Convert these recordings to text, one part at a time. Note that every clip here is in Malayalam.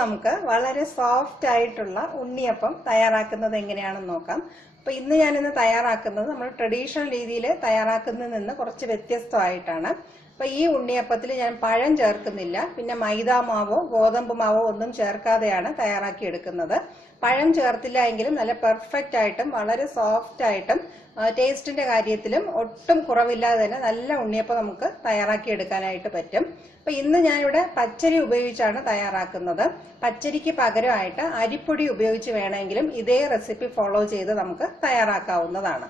നമുക്ക് വളരെ സോഫ്റ്റ് ആയിട്ടുള്ള ഉണ്ണിയപ്പം തയ്യാറാക്കുന്നത് എങ്ങനെയാണെന്ന് നോക്കാം. അപ്പൊ ഇന്ന് ഞാനിന്ന് തയ്യാറാക്കുന്നത് നമ്മൾ ട്രഡീഷണൽ രീതിയിൽ തയ്യാറാക്കുന്നതിൽ നിന്ന് കുറച്ച് വ്യത്യസ്തമായിട്ടാണ്. അപ്പൊ ഈ ഉണ്ണിയപ്പത്തിൽ ഞാൻ പഴം ചേർക്കുന്നില്ല. പിന്നെ മൈദ മാവോ ഗോതമ്പ് മാവോ ഒന്നും ചേർക്കാതെയാണ് തയ്യാറാക്കി എടുക്കുന്നത്. പഴം ചേർത്തില്ല എങ്കിലും നല്ല പെർഫെക്റ്റ് ആയിട്ടും വളരെ സോഫ്റ്റ് ആയിട്ടും ടേസ്റ്റിന്റെ കാര്യത്തിലും ഒട്ടും കുറവില്ലാതെ തന്നെ നല്ല ഉണ്ണിയപ്പം നമുക്ക് തയ്യാറാക്കി എടുക്കാനായിട്ട് പറ്റും. അപ്പൊ ഇന്ന് ഞാനിവിടെ പച്ചരി ഉപയോഗിച്ചാണ് തയ്യാറാക്കുന്നത്. പച്ചരിക്ക് പകരമായിട്ട് അരിപ്പൊടി ഉപയോഗിച്ച് വേണമെങ്കിലും ഇതേ റെസിപ്പി ഫോളോ ചെയ്ത് നമുക്ക് തയ്യാറാക്കാവുന്നതാണ്.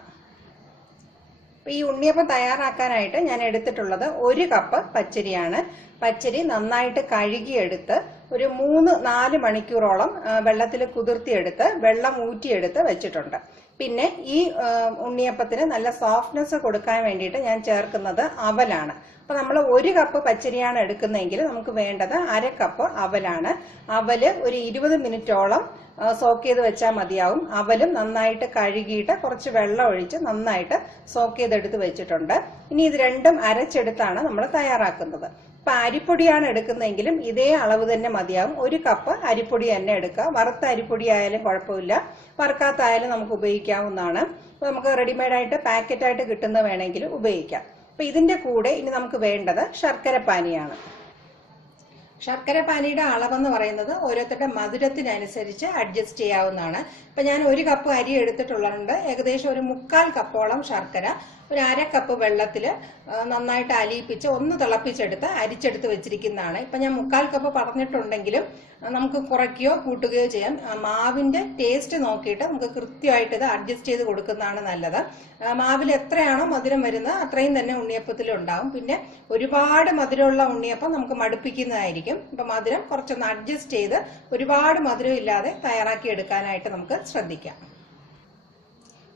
ഈ ഉണ്ണിയപ്പം തയ്യാറാക്കാനായിട്ട് ഞാൻ എടുത്തിട്ടുള്ളത് ഒരു കപ്പ് പച്ചരിയാണ്. പച്ചരി നന്നായിട്ട് കഴുകിയെടുത്ത് ഒരു മൂന്ന് നാല് മണിക്കൂറോളം വെള്ളത്തിൽ കുതിർത്തിയെടുത്ത് വെള്ളം ഊറ്റിയെടുത്ത് വെച്ചിട്ടുണ്ട്. പിന്നെ ഈ ഉണ്ണിയപ്പത്തിന് നല്ല സോഫ്റ്റ്നെസ് കൊടുക്കാൻ വേണ്ടിയിട്ട് ഞാൻ ചേർക്കുന്നത് അവലാണ്. അപ്പൊ നമ്മൾ ഒരു കപ്പ് പച്ചരിയാണ് എടുക്കുന്നതെങ്കിൽ നമുക്ക് വേണ്ടത് അര കപ്പ് അവലാണ്. അവൽ ഒരു ഇരുപത് മിനിറ്റോളം സോക്ക് ചെയ്ത് വെച്ചാൽ മതിയാവും. അവലും നന്നായിട്ട് കഴുകിയിട്ട് കുറച്ച് വെള്ളം ഒഴിച്ച് നന്നായിട്ട് സോക്ക് ചെയ്തെടുത്ത് വെച്ചിട്ടുണ്ട്. ഇനി ഇത് രണ്ടും അരച്ചെടുത്താണ് നമ്മൾ തയ്യാറാക്കുന്നത്. ഇപ്പൊ അരിപ്പൊടിയാണ് എടുക്കുന്നതെങ്കിലും ഇതേ അളവ് തന്നെ മതിയാവും. ഒരു കപ്പ് അരിപ്പൊടി തന്നെ എടുക്കുക. വറുത്ത അരിപ്പൊടി ആയാലും കുഴപ്പമില്ല. വറുക്കാത്തായാലും നമുക്ക് ഉപയോഗിക്കാവുന്നതാണ്. അപ്പൊ നമുക്ക് റെഡിമെയ്ഡ് ആയിട്ട് പാക്കറ്റ് ആയിട്ട് കിട്ടുന്ന വേണമെങ്കിൽ ഉപയോഗിക്കാം. അപ്പൊ ഇതിന്റെ കൂടെ ഇനി നമുക്ക് വേണ്ടത് ശർക്കര പാനിയാണ്. ശർക്കര പാനിയുടെ അളവെന്ന് പറയുന്നത് ഓരോരുത്തരുടെ മധുരത്തിനനുസരിച്ച് അഡ്ജസ്റ്റ് ചെയ്യാവുന്നതാണ്. ഇപ്പൊ ഞാൻ ഒരു കപ്പ് അരി എടുത്തിട്ടുള്ളതുകൊണ്ട് ഏകദേശം ഒരു മുക്കാൽ കപ്പോളം ശർക്കര ഒരു അര കപ്പ് വെള്ളത്തിൽ നന്നായിട്ട് അലിയിപ്പിച്ച് ഒന്ന് തിളപ്പിച്ചെടുത്ത് അരിച്ചെടുത്ത് വെച്ചിരിക്കുന്നതാണ്. ഇപ്പൊ ഞാൻ മുക്കാൽ കപ്പ് പറഞ്ഞിട്ടുണ്ടെങ്കിലും നമുക്ക് കുറയ്ക്കുകയോ കൂട്ടുകയോ ചെയ്യാം. മാവിന്റെ ടേസ്റ്റ് നോക്കിയിട്ട് നമുക്ക് കൃത്യമായിട്ട് ഇത് അഡ്ജസ്റ്റ് ചെയ്ത് കൊടുക്കുന്നതാണ് നല്ലത്. മാവിൽ എത്രയാണോ മധുരം വരുന്നത് അത്രയും തന്നെ ഉണ്ണിയപ്പത്തിൽ ഉണ്ടാവും. പിന്നെ ഒരുപാട് മധുരമുള്ള ഉണ്ണിയപ്പം നമുക്ക് മടുപ്പിക്കുന്നതായിരിക്കും. ഇപ്പൊ മധുരം കുറച്ചൊന്ന് അഡ്ജസ്റ്റ് ചെയ്ത് ഒരുപാട് മധുരം ഇല്ലാതെ തയ്യാറാക്കി എടുക്കാനായിട്ട് നമുക്ക് ശ്രദ്ധിക്കാം.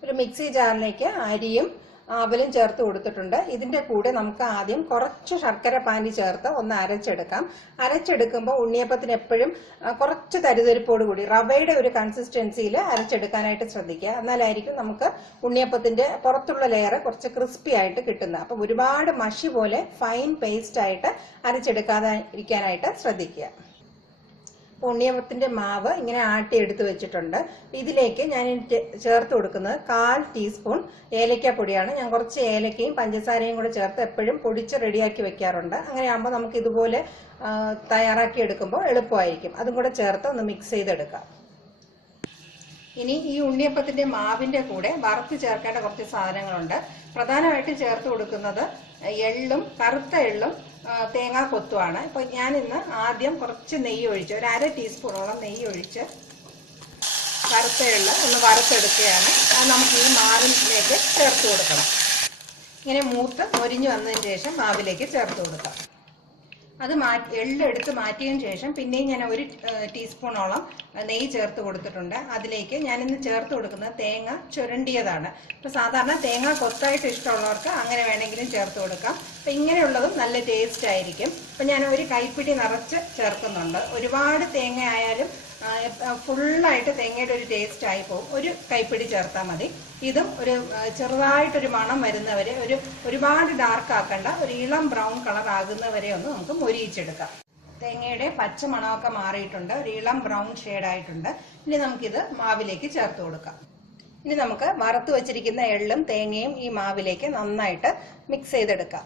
ഒരു മിക്സി ജാറിലേക്ക് അരിയും ആവലും ചേർത്ത് കൊടുത്തിട്ടുണ്ട്. ഇതിന്റെ കൂടെ നമുക്ക് ആദ്യം കുറച്ച് ശർക്കര പാനി ചേർത്ത് ഒന്ന് അരച്ചെടുക്കാം. അരച്ചെടുക്കുമ്പോൾ ഉണ്ണിയപ്പത്തിന് എപ്പോഴും കുറച്ച് തരുതരിപ്പോട് കൂടി റവയുടെ ഒരു കൺസിസ്റ്റൻസിയിൽ അരച്ചെടുക്കാനായിട്ട് ശ്രദ്ധിക്കുക. എന്നാലായിരിക്കും നമുക്ക് ഉണ്ണിയപ്പത്തിന്റെ പുറത്തുള്ള ലെയർ കുറച്ച് ക്രിസ്പി ആയിട്ട് കിട്ടുന്നത്. അപ്പം ഒരുപാട് മഷി പോലെ ഫൈൻ പേസ്റ്റ് ആയിട്ട് അരച്ചെടുക്കാതെ ഇരിക്കാനായിട്ട് ശ്രദ്ധിക്കുക. ഉണ്ണിയപ്പത്തിന്റെ മാവ് ഇങ്ങനെ ആട്ടി എടുത്ത് വെച്ചിട്ടുണ്ട്. ഇതിലേക്ക് ഞാൻ ചേർത്ത് കൊടുക്കുന്നത് കാൽ ടീസ്പൂൺ ഏലക്കാപ്പൊടിയാണ്. ഞാൻ കുറച്ച് ഏലക്കയും പഞ്ചസാരയും കൂടെ ചേർത്ത് എപ്പോഴും പൊടിച്ച് റെഡിയാക്കി വെക്കാറുണ്ട്. അങ്ങനെ ആകുമ്പോൾ നമുക്ക് ഇതുപോലെ തയ്യാറാക്കി എടുക്കുമ്പോൾ എളുപ്പമായിരിക്കും. അതും കൂടെ ചേർത്ത് ഒന്ന് മിക്സ് ചെയ്തെടുക്കാം. ഇനി ഈ ഉണ്ണിയപ്പത്തിന്റെ മാവിന്റെ കൂടെ വറുത്ത് ചേർക്കേണ്ട കുറച്ച് സാധനങ്ങളുണ്ട്. പ്രധാനമായിട്ട് ചേർത്ത് കൊടുക്കുന്നത് എള്ളും കറുത്ത എള്ളും തേങ്ങാ കൊത്തുവാണ്. ഇപ്പൊ ഞാൻ ഇന്ന് ആദ്യം കുറച്ച് നെയ്യ് ഒഴിച്ച് ഒരു അര ടീസ്പൂണോളം നെയ്യ് ഒഴിച്ച് വറുത്തയുള്ള ഒന്ന് വറുത്തെടുക്കുകയാണ്. അത് നമുക്ക് ഈ മാവിലേക്ക് ചേർത്ത് കൊടുക്കണം. ഇങ്ങനെ മൂത്ത് മൊരിഞ്ഞു വന്നതിന് ശേഷം മാവിലേക്ക് ചേർത്ത് കൊടുക്കാം. അത് മാറ്റി എള്ളെടുത്ത് മാറ്റിയതിനു ശേഷം പിന്നെയും ഞാൻ ഒരു ടീസ്പൂണോളം നെയ്യ് ചേർത്ത് കൊടുത്തിട്ടുണ്ട്. അതിലേക്ക് ഞാൻ ഇന്ന് ചേർത്ത് കൊടുക്കുന്നത് തേങ്ങ ചുരണ്ടിയതാണ്. ഇപ്പൊ സാധാരണ തേങ്ങ കൊത്തായിട്ട് ഇഷ്ടമുള്ളവർക്ക് അങ്ങനെ വേണമെങ്കിലും ചേർത്ത് കൊടുക്കാം. അപ്പൊ ഇങ്ങനെയുള്ളതും നല്ല ടേസ്റ്റ് ആയിരിക്കും. അപ്പൊ ഞാൻ ഒരു കൈപ്പിടി നിറച്ച് ചേർക്കുന്നുണ്ട്. ഒരുപാട് തേങ്ങ ആയാലും ഫുള്ളായിട്ട് തേങ്ങയുടെ ഒരു ടേസ്റ്റ് ആയി പോകും. ഒരു കൈപ്പിടി ചേർത്താൽ മതി. ഇതും ഒരു ചെറുതായിട്ടൊരു മണം വരുന്നവരെ ഒരു ഒരുപാട് ഡാർക്ക് ആക്കണ്ട ഒരു ഇളം ബ്രൗൺ കളർ ആകുന്നവരെ ഒന്ന് നമുക്ക് മൊരിയിച്ചെടുക്കാം. തേങ്ങയുടെ പച്ച മണമൊക്കെ മാറിയിട്ടുണ്ട്. ഒരു ഇളം ബ്രൗൺ ആയിട്ടുണ്ട്. ഇനി നമുക്കിത് മാവിലേക്ക് ചേർത്ത് കൊടുക്കാം. ഇനി നമുക്ക് വറുത്ത് വെച്ചിരിക്കുന്ന എള്ളും തേങ്ങയും ഈ മാവിലേക്ക് നന്നായിട്ട് മിക്സ് ചെയ്തെടുക്കാം.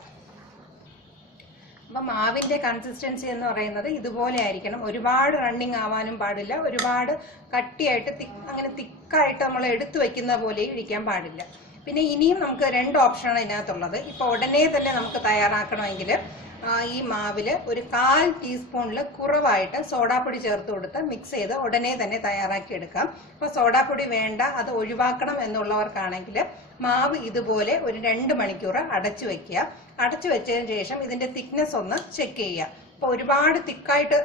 അപ്പൊ മാവിന്റെ കൺസിസ്റ്റൻസി എന്ന് പറയുന്നത് ഇതുപോലെ ആയിരിക്കണം. ഒരുപാട് റണ്ണിങ് ആവാനും പാടില്ല. ഒരുപാട് കട്ടിയായിട്ട് അങ്ങനെ തിക്കായിട്ട് നമ്മൾ എടുത്തു വെക്കുന്ന പോലെ ഇരിക്കാൻ പാടില്ല. പിന്നെ ഇനിയും നമുക്ക് രണ്ട് ഓപ്ഷനാണ് ഇതിനകത്തുള്ളത് ഇപ്പൊ ഉടനെ തന്നെ നമുക്ക് തയ്യാറാക്കണമെങ്കിൽ ഈ മാവിൽ ഒരു കാൽ ടീസ്പൂണിൽ കുറവായിട്ട് സോഡാപ്പൊടി ചേർത്ത് കൊടുത്ത് മിക്സ് ചെയ്ത് ഉടനെ തന്നെ തയ്യാറാക്കി എടുക്കാം അപ്പൊ സോഡാപ്പൊടി വേണ്ട അത് ഒഴിവാക്കണം എന്നുള്ളവർക്കാണെങ്കിൽ മാവ് ഇതുപോലെ ഒരു രണ്ട് മണിക്കൂർ അടച്ചു വെക്കുക. അടച്ചു വെച്ചതിന് ശേഷം ഇതിന്റെ തിക്നെസ് ഒന്ന് ചെക്ക് ചെയ്യുക. അപ്പൊ ഒരുപാട് തിക്കായിട്ട്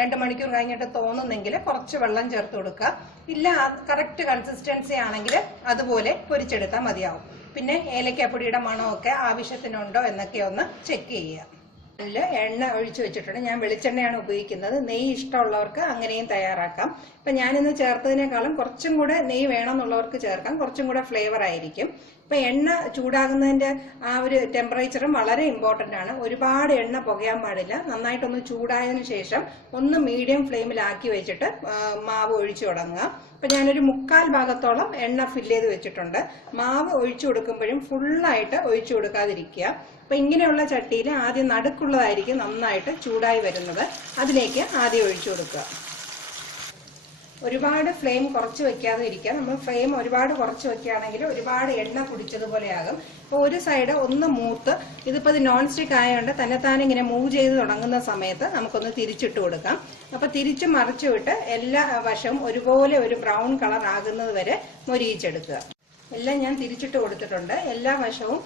രണ്ട് മണിക്കൂർ കഴിഞ്ഞിട്ട് തോന്നുന്നെങ്കിൽ കുറച്ച് വെള്ളം ചേർത്ത് കൊടുക്കുക. ഇല്ല കറക്റ്റ് കൺസിസ്റ്റൻസി ആണെങ്കിൽ അതുപോലെ പൊരിച്ചെടുത്താൽ മതിയാവും. പിന്നെ ഏലക്കാപ്പൊടിയുടെ മണമൊക്കെ ആവശ്യത്തിനുണ്ടോ എന്നൊക്കെ ഒന്ന് ചെക്ക് ചെയ്യുക. എണ്ണ ഒഴിച്ചു വെച്ചിട്ടുണ്ട്. ഞാൻ വെളിച്ചെണ്ണയാണ് ഉപയോഗിക്കുന്നത്. നെയ്യ് ഇഷ്ടമുള്ളവർക്ക് അങ്ങനെയും തയ്യാറാക്കാം. ഇപ്പൊ ഞാനിന്ന് ചേർത്തതിനേക്കാളും കുറച്ചും കൂടെ നെയ്യ് വേണമെന്നുള്ളവർക്ക് ചേർക്കാം. കുറച്ചും കൂടെ ഫ്ലേവർ ആയിരിക്കും. ഇപ്പൊ എണ്ണ ചൂടാകുന്നതിന്റെ ആ ഒരു ടെമ്പറേച്ചറും വളരെ ഇമ്പോർട്ടന്റ് ആണ്. ഒരുപാട് എണ്ണ പുകയാൻ പാടില്ല. നന്നായിട്ടൊന്ന് ചൂടായതിനു ശേഷം ഒന്ന് മീഡിയം ഫ്ലെയിമിലാക്കി വെച്ചിട്ട് മാവ് ഒഴിച്ചു തുടങ്ങുക അപ്പൊ ഞാനൊരു മുക്കാൽ ഭാഗത്തോളം എണ്ണ ഫില്ല് ചെയ്ത് വെച്ചിട്ടുണ്ട്. മാവ് ഒഴിച്ചു കൊടുക്കുമ്പോഴും ഫുള്ളായിട്ട് ഒഴിച്ചു കൊടുക്കാതിരിക്കുക. അപ്പൊ ഇങ്ങനെയുള്ള ചട്ടിയിൽ ആദ്യം നടുക്കുള്ളതായിരിക്കും നന്നായിട്ട് ചൂടായി വരുന്നത്. അതിലേക്ക് ആദ്യം ഒഴിച്ചു കൊടുക്കുക. ഒരുപാട് ഫ്ലെയിം കുറച്ച് വെക്കാതെ ഇരിക്കുക നമ്മൾ ഫ്ലെയിം ഒരുപാട് കുറച്ച് വെക്കുകയാണെങ്കിൽ ഒരുപാട് എണ്ണ കുടിച്ചതുപോലെയാകും. അപ്പോൾ ഒരു സൈഡ് ഒന്ന് മൂത്ത് ഇതിപ്പോൾ ഇത് നോൺ സ്റ്റിക്ക് ആയതുകൊണ്ട് തന്നെത്താൻ ഇങ്ങനെ മൂവ് ചെയ്ത് തുടങ്ങുന്ന സമയത്ത് നമുക്കൊന്ന് തിരിച്ചിട്ട് കൊടുക്കാം. അപ്പോൾ തിരിച്ച് മറിച്ചു വിട്ട് എല്ലാ വശവും ഒരുപോലെ ഒരു ബ്രൗൺ കളർ ആകുന്നത് വരെ മൊരിയിച്ചെടുക്കുക. എല്ലാം ഞാൻ തിരിച്ചിട്ട് കൊടുത്തിട്ടുണ്ട്. എല്ലാ വശവും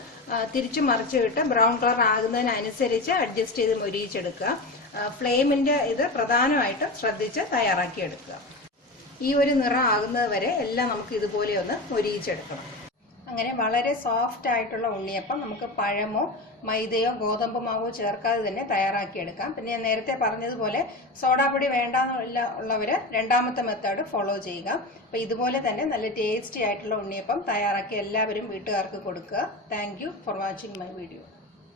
തിരിച്ചു മറിച്ചു വിട്ട് ബ്രൗൺ കളർ ആകുന്നതിനനുസരിച്ച് അഡ്ജസ്റ്റ് ചെയ്ത് മൊരിയിച്ചെടുക്കുക. ഫ്ലെയിമിന്റെ ഇത് പ്രധാനമായിട്ടും ശ്രദ്ധിച്ച് തയ്യാറാക്കിയെടുക്കുക. ഈ ഒരു നിറം ആകുന്നത് വരെ എല്ലാം നമുക്ക് ഇതുപോലെ ഒന്ന് മൊരിയിച്ചെടുക്കണം. അങ്ങനെ വളരെ സോഫ്റ്റ് ആയിട്ടുള്ള ഉണ്ണിയപ്പം നമുക്ക് പഴമോ മൈദയോ ഗോതമ്പ് മാവോ ചേർക്കാതെ തന്നെ തയ്യാറാക്കിയെടുക്കാം. പിന്നെ ഞാൻ നേരത്തെ പറഞ്ഞതുപോലെ സോഡാപ്പൊടി വേണ്ടെന്നുള്ള ഉള്ളവര് രണ്ടാമത്തെ മെത്തേഡ് ഫോളോ ചെയ്യുക. അപ്പൊ ഇതുപോലെ തന്നെ നല്ല ടേസ്റ്റി ആയിട്ടുള്ള ഉണ്ണിയപ്പം തയ്യാറാക്കി എല്ലാവരും വീട്ടുകാർക്ക് കൊടുക്കുക. Thank for watching my video